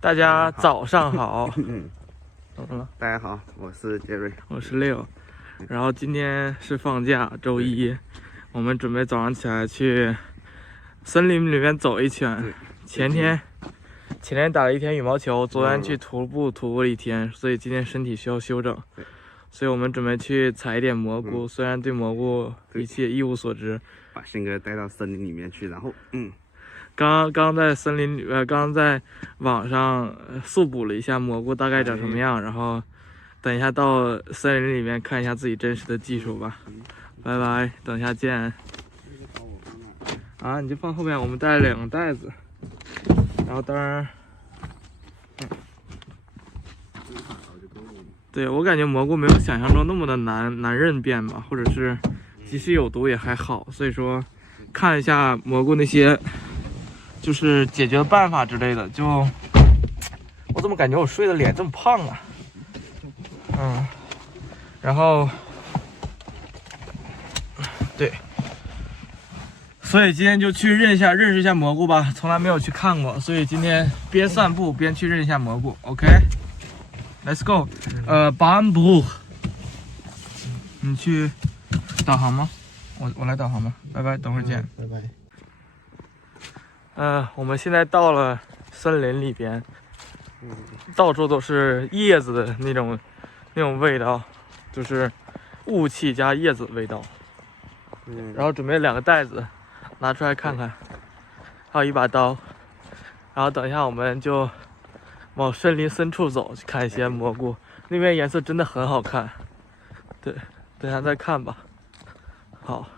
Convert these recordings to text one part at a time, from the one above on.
大家早上好。怎么了？大家好，我是杰瑞，我是六。然后今天是放假，周一，我们准备早上起来去森林里面走一圈。前天打了一天羽毛球，昨天去徒步了一天，所以今天身体需要休整。所以我们准备去采一点蘑菇，虽然对蘑菇一切一无所知。把星哥带到森林里面去，然后刚在森林里，刚在网上速捕了一下蘑菇大概长什么样，然后等一下到森林里面看一下自己真实的技术吧。拜拜，等一下见。啊，你就放后面，我们带了2个袋子，然后当然，对，我感觉蘑菇没有想象中那么的难认辨吧，或者是即使有毒也还好，所以说看一下蘑菇那些就是解决办法之类的。就我怎么感觉我睡的脸这么胖啊？然后对，所以今天就去认识一下蘑菇吧，从来没有去看过，所以今天边散步边去认一下蘑菇。OK，Let's go。bamboo， 你去导航吗？我来导航吧。拜拜，等会儿见。拜拜。我们现在到了森林里边，到处都是叶子的那种味道，就是雾气加叶子的味道。然后准备2个袋子，拿出来看看，还有一把刀。然后等一下我们就往森林深处走，去看一些蘑菇。那边颜色真的很好看。对，等一下再看吧。好，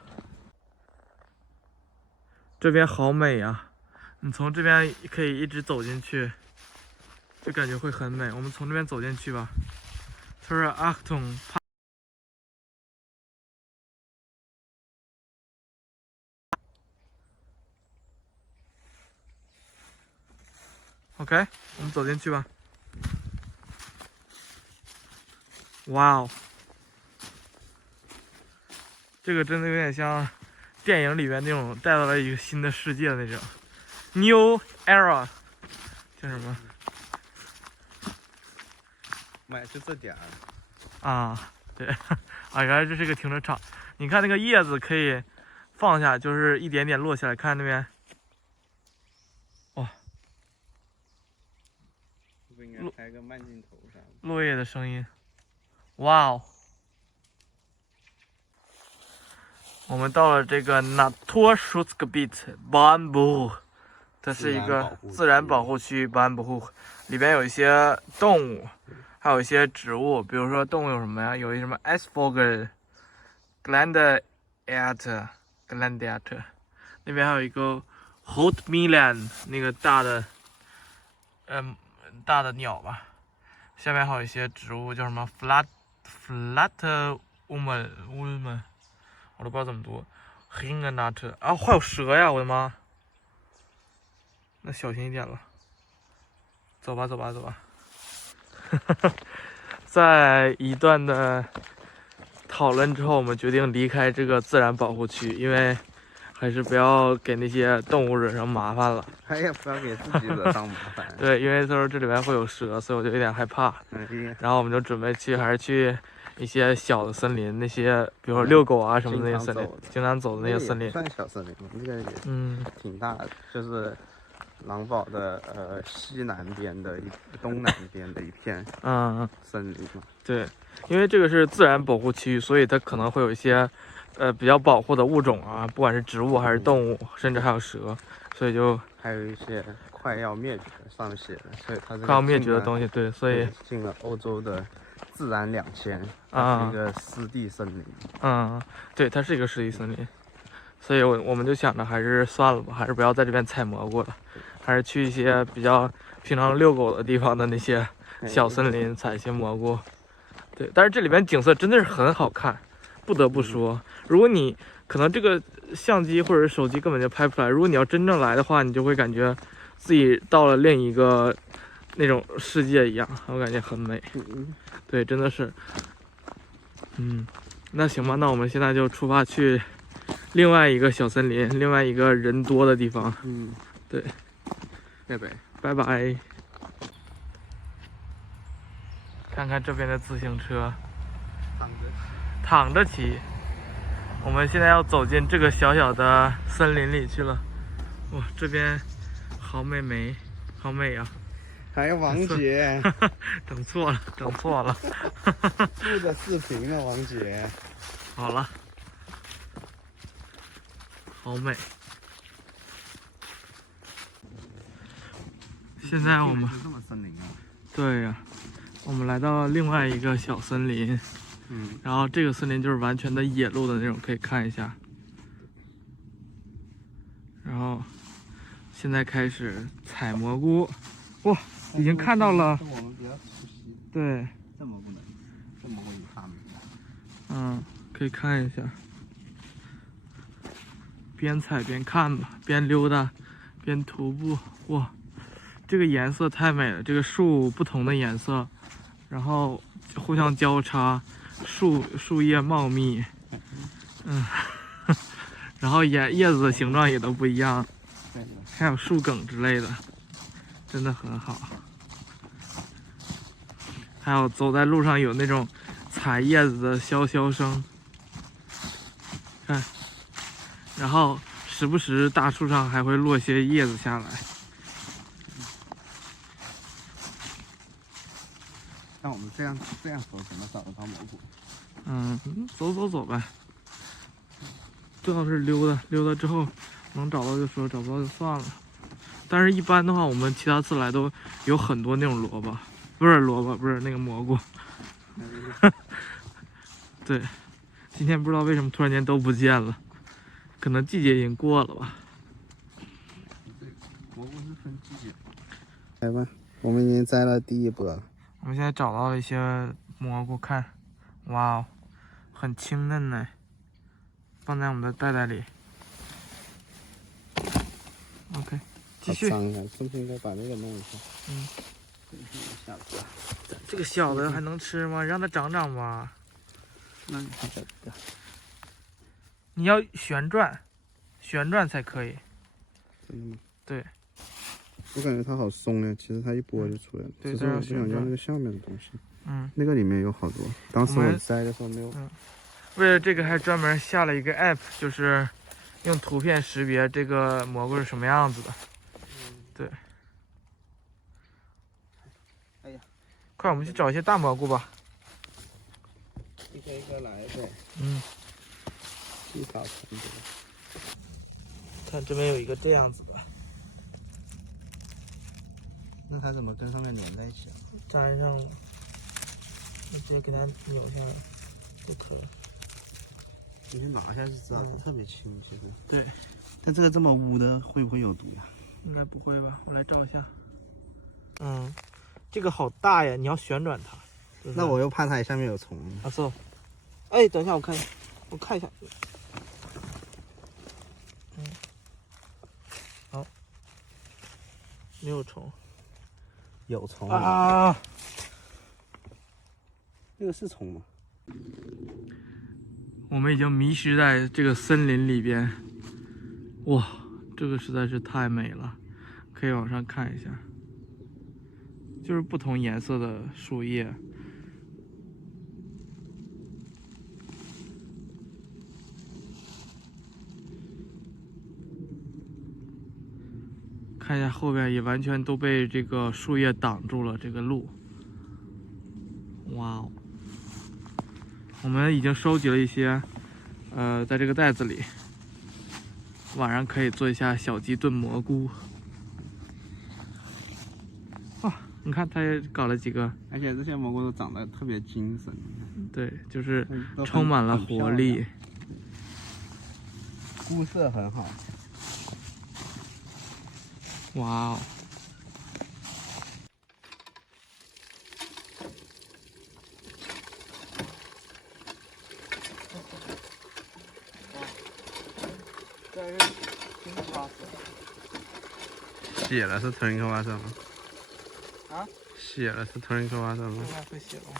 这边好美啊！你从这边可以一直走进去，就感觉会很美。我们从这边走进去吧。它是阿克通。OK， 我们走进去吧。哇哦，这个真的有点像电影里面那种带到了一个新的世界的那种 New Era， 叫什么？妈呀，就这点儿啊，对啊，原来这是个停车场。你看那个叶子可以放下，就是一点点落下来。看那边，哇，不应该开个慢镜头啥的。落叶的声音，哇哦！我们到了这个 Naturschutzgebiet Bamboo， 它是一个自然保护区 Bamboo， 里边有一些动物，还有一些植物。比如说动物有什么呀？有一什么 Eisvogel、Glandeat， 那边还有一个 Hotmilan， 那个大的鸟吧。下面还有一些植物叫什么 Flatulum， 我都不知道怎么读 ，Hingenat 啊，还有蛇呀！我的妈，那小心一点了。走吧。在一段的讨论之后，我们决定离开这个自然保护区，因为还是不要给那些动物惹上麻烦了。哎呀，不要给自己惹上麻烦。对，因为他说这里面会有蛇，所以我就有点害怕。然后我们就准备还是去一些小的森林，那些比如说遛狗啊什么的那些森林，经常走的那些森林。算小森林，这个也挺大的，就是狼堡的西南边的东南边的一片森林嘛。对，因为这个是自然保护区，所以它可能会有一些比较保护的物种啊，不管是植物还是动物，甚至还有蛇，所以就还有一些快要灭绝上面写的，所以它快要灭绝的东西。对，所以进了欧洲的自然2000，是一个湿地森林。对，它是一个湿地森林，所以我们就想着还是算了吧，还是不要在这边采蘑菇了，还是去一些比较平常遛狗的地方的那些小森林采一些蘑菇。对，但是这里边景色真的是很好看，不得不说，如果你可能这个相机或者手机根本就拍不出来，如果你要真正来的话，你就会感觉自己到了另一个那种世界一样，我感觉很美。对，真的是。那行吧，那我们现在就出发去另外一个小森林，另外一个人多的地方。对，拜拜。拜拜。看看这边的自行车，躺着躺着骑。我们现在要走进这个小小的森林里去了。哇，这边好美，好美啊！还有王姐，整错了，录的视频呢，王姐。好了，好美。现在我们这么森林啊？对呀，我们来到另外一个小森林。然后这个森林就是完全的野路的那种，可以看一下。然后现在开始采蘑菇，哇，已经看到了。是我们比较熟悉。对，这蘑菇能，这蘑菇与他们。可以看一下。边采边看吧，边溜达，边徒步。哇，这个颜色太美了，这个树不同的颜色，然后互相交叉。树叶茂密，然后叶子的形状也都不一样，还有树梗之类的，真的很好。还有走在路上有那种踩叶子的萧萧声，看，然后时不时大树上还会落些叶子下来。像我们这样走，怎么找得到蘑菇？走呗，最好是溜达之后能找到就说，找不到就算了。但是一般的话，我们其他次来都有很多那种不是那个蘑菇。对，今天不知道为什么突然间都不见了，可能季节已经过了吧。蘑菇是分季节。来吧，我们已经摘了第一波了。我们现在找到了一些蘑菇，看，哇哦，很清嫩呢，放在我们的袋里。OK， 继续。脏啊，是不是应该把那个弄一下？这个小的还能吃吗？让它长吧。那你看这个，你要旋转才可以。真的吗？对。我感觉它好松呀，其实它一剥就出来了。对，只是我不想要那个下面的东西。那个里面有好多，当时我摘的时候没有。为了这个还专门下了一个 app， 就是用图片识别这个蘑菇是什么样子的。对。哎呀，快，我们去找一些大蘑菇吧。一个一个来呗。积少成多。看这边有一个这样子的。那它怎么跟上面连在一起啊？粘上了，你直接给它扭下来就可以了。你拿下就知道，它特别轻，其实。对。但这个这么污的，会不会有毒呀？应该不会吧？我来照一下。这个好大呀！你要旋转它。那我又怕它下面有虫。走。哎，等一下，我看一下。好，没有虫。有虫啊！这个是虫吗？我们已经迷失在这个森林里边。哇，这个实在是太美了，可以往上看一下，就是不同颜色的树叶。看一下后边也完全都被这个树叶挡住了这个路。哇哦！我们已经收集了一些，在这个袋子里，晚上可以做一下小鸡炖蘑菇。你看它也搞了几个，而且这些蘑菇都长得特别精神。对，就是充满了活力，菇色很好。哇哦！这是青花色。写了是 Twinkle Water 吗？写了是 Twinkle Water 吗？应该会写吧。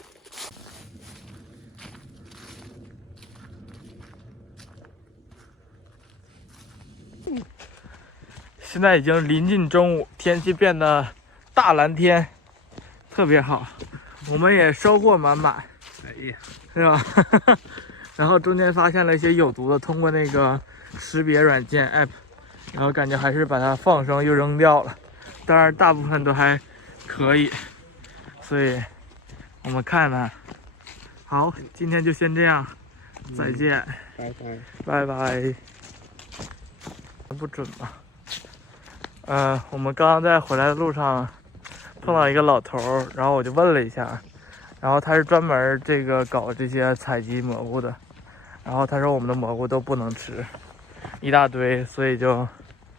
现在已经临近中午，天气变得大蓝天，特别好。我们也收获满满，哎呀，是吧？然后中间发现了一些有毒的，通过那个识别软件 app， 然后感觉还是把它放生又扔掉了，当然大部分都还可以，所以我们看看。好，今天就先这样，再见，拜拜，拜拜。不准吧？我们刚刚在回来的路上碰到一个老头儿，然后我就问了一下，然后他是专门这个搞这些采集蘑菇的，然后他说我们的蘑菇都不能吃，一大堆，所以就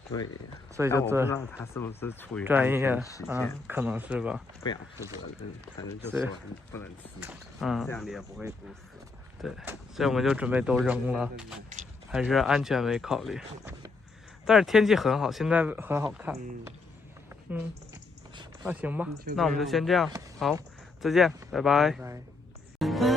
对，所以就我不知道他是不是出于专业起见，可能是吧，不想负责任，反正就说不能吃，这样你也不会毒死。对，所以我们就准备都扔了，还是安全为考虑。但是天气很好，现在很好看。那行吧，那我们就先这样。好，再见，拜拜。拜拜。